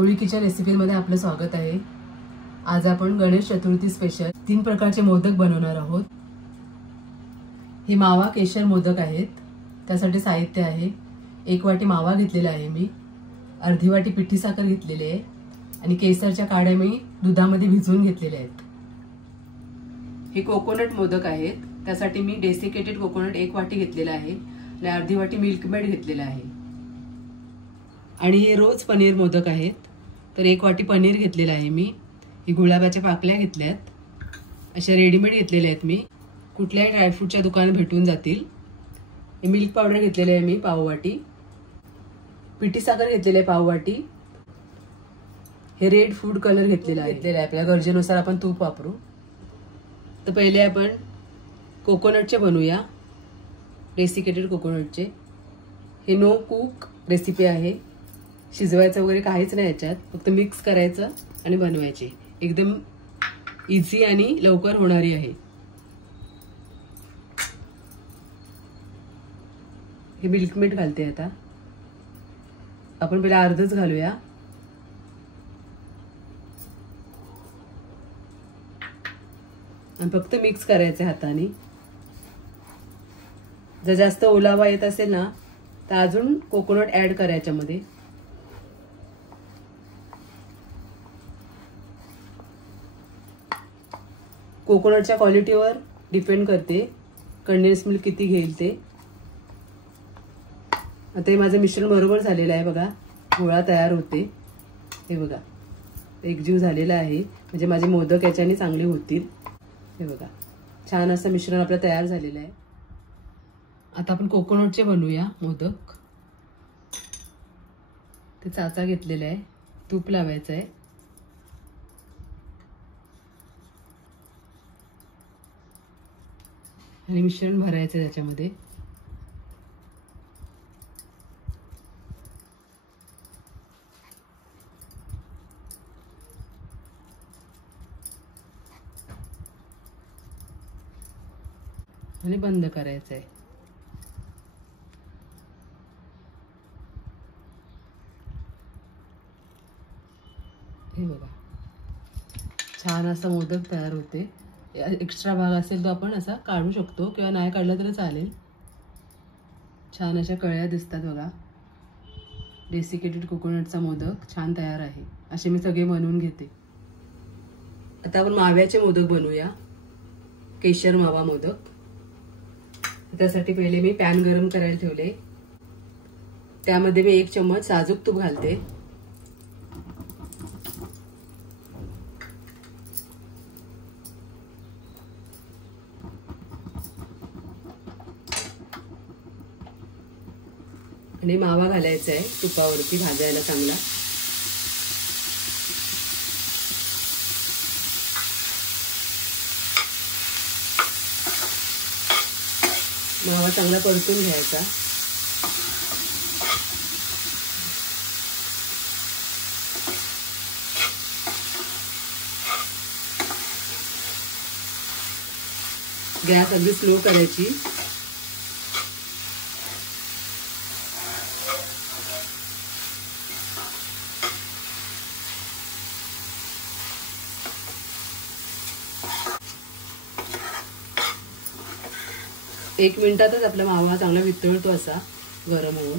कोळी kitchen रेसिपीमध्ये आपलं स्वागत आहे। आज आपण गणेश चतुर्थी स्पेशल 3 प्रकारचे मोदक बनवणार आहोत। हे मावा केशर मोदक आहेत। त्यासाठी साहित्य आहे 1 वाटी मावा घेतलेला आहे मी, अर्धी वाटी पिठी साखर घेतलेली आहे आणि केसरच्या काड्या मी दुधामध्ये भिजवून घेतलेल्या आहेत। हे कोकोनट मोदक आहेत। त्यासाठी मी डेसिकेटेड कोकोनट 1 वाटी घेतलेला आहे आणि अर्धी वाटी मिल्क मेड घेतलेला आहे। आणि हे रोज पनीर मोदक आहेत। तर 1 वाटी पनीर घेतलेला आहे मी। ही गुलाबाच्या पाकळ्या घेतल्यात, अशा रेडीमेड घेतलेल्या आहेत मी, कुठल्याही ड्रायफ्रूटच्या दुकानात भेटून जातील। हे मिल्क पावडर घेतलेले आहे मी पाव वाटी, पिठी साखर घेतलेली आहे पाव वाटी, हे रेड फूड कलर घेतलेला आहे। आपल्या गरजेनुसार आपण तूप वापरू। तर पहिले आपण कोकोनटचे बनवूया, डेसिकेटेड कोकोनटचे। हे नो कुक रेसिपी आहे, शिजवायचं वगैरे काहीच नाही याच्यात, फक्त मिक्स करायचं आणि बनवायचे। एकदम इझी आणि लवकर होणारी आहे। हे मिल्क मेड घालते आता, आपण पहिला अर्धच घालूया। आणि फक्त मिक्स करायचं हाताने। जर जास्त ओलावा येत असेल ना तर अजून कोकोनट ऍड करायच्या मध्ये। कोकोनटच्या क्वालिटीवर डिपेंड करते कंडेन्स मिल्क किती घेईल ते। आता हे माझं मिश्रण बरोबर झालेलं आहे बघा, गोळा तयार होते। हे बघा एकजीव झालेला आहे, म्हणजे माझे मोदक याच्याने चांगले होतील। हे बघा छान असं मिश्रण आपलं तयार झालेलं आहे। आता आपण कोकोनटचे बनवूया मोदक। ते चाचा घेतलेला आहे, तूप लावायचं आहे आणि मिश्रण भरायचं त्याच्यामध्ये। आणि बंद करायचं आहे। हे बघा छान असा मोदक तयार होते। एक्स्ट्रा भाग असेल तो आपण असा काढू शकतो किंवा नाही काढला तरी चालेल। छान अशा कळ्या दिसतात बघा। डेसिकेटेड कोकोनटचा मोदक छान तयार आहे। असे मी सगळे बनवून घेते। आता आपण माव्याचे मोदक बनवूया, केशर मावा मोदक। त्यासाठी पहिले मी पॅन गरम करायला ठेवले, त्यामध्ये मी 1 चम्मच साजूक तूप घालते। आणि मावा घालायचा आहे तुपावरती भाजायला चांगला। मावा चांगला परतून घ्यायचा। गॅस अगदी स्लो करायची। एक मिनिटातच आपला मावा चांगला वितळतो असा गरम होऊन।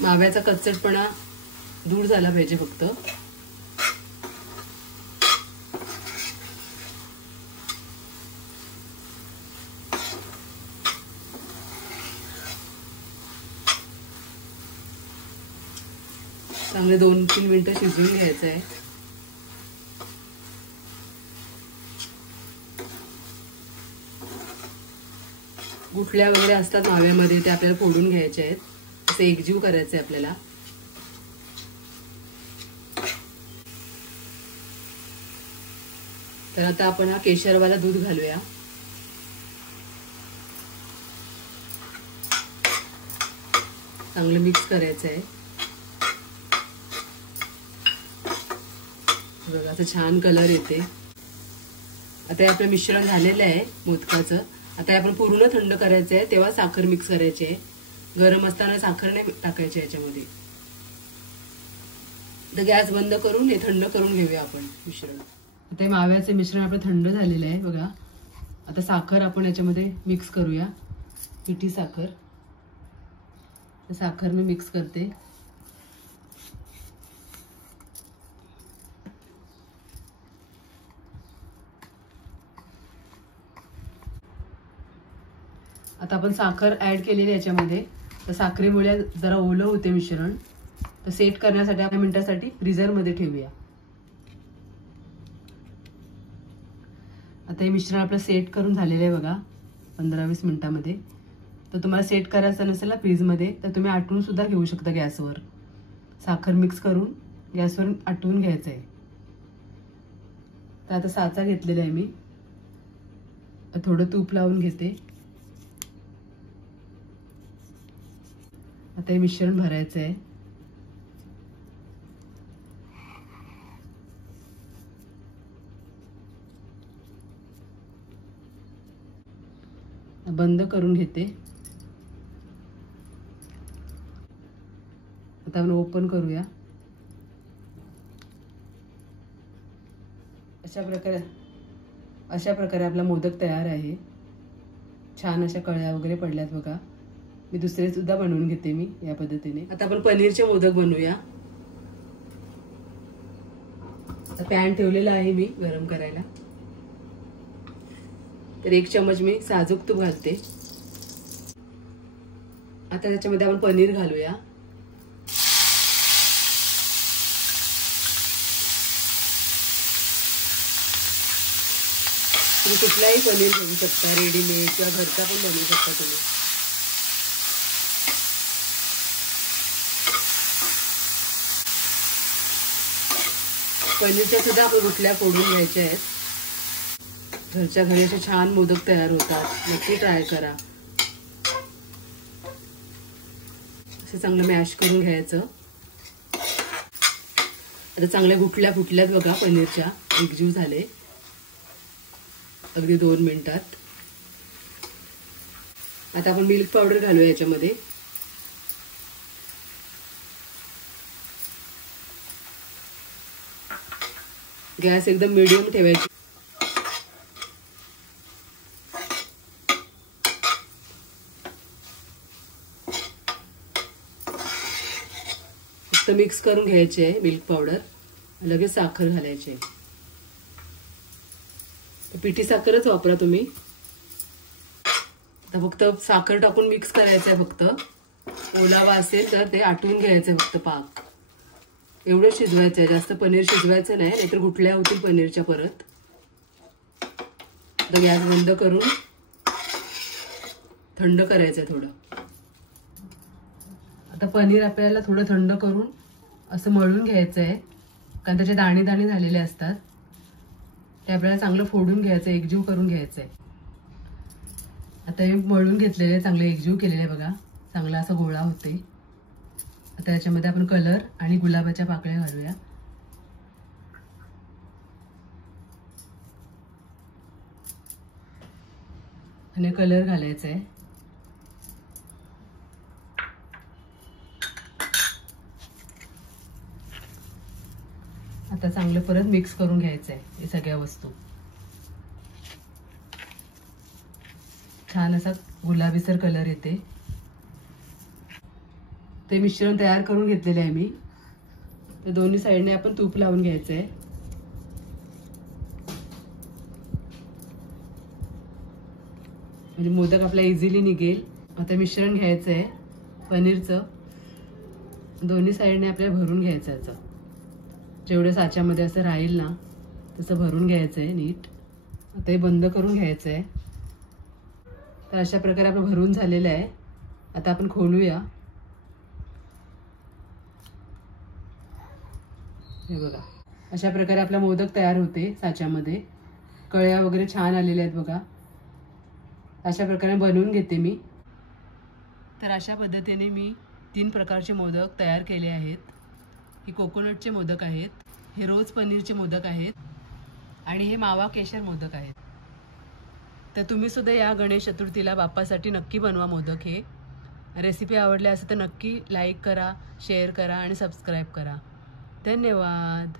माव्याचा कच्चटपणा दूर झाला पाहिजे फक्त। चांगले 2-3 मिनिटं शिजवून घ्यायचं आहे। गुठल्या वगैरे असतात माव्यामध्ये, ते आपल्याला फोडून घ्यायचे आहेत। असं एकजीव करायचं आहे आपल्याला। तर आता आपण हा केशरवाला दूध घालूया। चांगलं मिक्स करायचं आहे। बघा असं छान कलर येते। आता हे आपलं मिश्रण झालेलं आहे मोदकाचं। आता आपण पूर्ण थंड करायचं आहे तेव्हा साखर मिक्स करायची आहे, गरम असताना साखर नाही टाकायची याच्यामध्ये। तर गॅस बंद करून हे थंड करून घेऊया आपण मिश्रण। आता हे माव्याचे मिश्रण आपलं थंड झालेलं आहे बघा। आता साखर आपण याच्यामध्ये मिक्स करूया, पिठी साखर। साखर मी मिक्स करते। आता आपण साखर ऍड केलेली याच्यामध्ये, तर साखरेमुळे जरा ओलं होते मिश्रण, तर सेट करण्यासाठी 10 मिनिटांसाठी फ्रीजर मध्ये ठेवूया। आता हे मिश्रण आपलं सेट करून झालेलं आहे बघा 15-20 मिनिटांमध्ये। तर तुम्हाला सेट करायचं नसेल ना फ्रीज मध्ये, तर तुम्ही आटवून सुद्धा घेऊ शकता गॅसवर। साखर मिक्स करून गॅसवर आटवून घ्यायचं आहे। तर आता साचा घेतलेला आहे मी, थोडं तूप लावून घेते। आता हे मिश्रण भरायचं आहे। बंद करून घेते। आता आपण ओपन करूया। अशा प्रकारे आपला मोदक तयार आहे। छान अशा कळ्या वगैरे पडल्यात बघा। मी दुसरे सुद्धा बनवून घेते मी या पद्धतीने। आता आपण पनीरचे मोदक बनवूया। आता पॅन ठेवलेला आहे मी गरम करायला, तर 1 चमच मी साजूक तूप घालते। आता त्याच्यामध्ये आपण पनीर घालूया। तुम्ही कुठलाही पनीर घेऊ शकता, रेडीमेड किंवा घरचा पण बनवू शकता तुम्ही। पनीरच्या सुद्धा आपण गुठल्या फोडून घ्यायच्या आहेत। घरच्या घरी असे छान मोदक तयार होतात, नक्की ट्राय करा। असं चांगलं मॅश करून घ्यायचं। आता चांगल्या गुठल्या फुटल्यात बघा पनीरच्या, एकजीव झाले अगदी 2 मिनिटात। आता आपण मिल्क पावडर घालूया याच्यामध्ये। गॅस एकदम मीडियम ठेवायची। फक्त मिक्स करून घ्यायचे आहे मिल्क पावडर, लगेच साखर घालायची आहे। पिठी साखरच वापरा तुम्ही। आता फक्त साखर टाकून मिक्स करायचं आहे। फक्त ओलावा असेल तर ते आटवून घ्यायचं फक्त पाक, एवढं शिजवायचं आहे। जास्त पनीर शिजवायचं नाही, नाहीतर गुठल्या होतील पनीरच्या परत। आता गॅस बंद करून थंड करायचंय थोडं। आता पनीर आपल्याला थोडं थंड करून असं मळून घ्यायचं आहे, कारण त्याचे दाणे दाणे झालेले असतात। ते आपल्याला चांगलं फोडून घ्यायचं, एकजीव करून घ्यायचंय। आता हे मळून घेतलेले, चांगले एकजीव केलेले बघा, चांगला असा गोळा होते। आता याच्यामध्ये आपण कलर आणि गुलाबाच्या पाकळ्या घालूया। आणि कलर घालायचा आहे। आता चांगलं परत मिक्स करून घ्यायचं आहे हे सगळ्या वस्तू। छान असा गुलाबीसर कलर येते। ते मिश्रण तयार करून घेतलेले आहे मी। तर दोन्ही साइडने आपण तूप लावून घ्यायचं आहे। म्हणजे मोदक आपला इझिली निघेल। आता मिश्रण घ्यायचं आहे पनीरचं, दोन्ही साइडने आपल्याला भरून घ्यायचं आहे। जेवढं साच्यामध्ये असं राहील ना तसं भरून घ्यायचं आहे नीट। आता हे बंद करून घ्यायचं आहे। तर अशा प्रकारे आपण भरून झालेलं आहे। आता आपण खोलूया। हे बघा, अशा प्रकारे आपला मोदक तयार होते साच्यामध्ये। कळ्या वगैरे छान आलेल्या आहेत बघा। अशा प्रकारे बनवून घेते मी। तर अशा पद्धतीने मी 3 प्रकारचे मोदक तयार केले आहेत। ही कोकोनटचे मोदक आहेत, हे रोज पनीरचे मोदक आहेत आणि हे मावा केशर मोदक आहेत. तर तुम्ही सुद्धा या गणेश चतुर्थीला बाप्पासाठी नक्की बनवा मोदक. हे रेसिपी आवडली असेल तर नक्की लाईक करा, शेअर करा आणि सबस्क्राईब करा. धन्यवाद.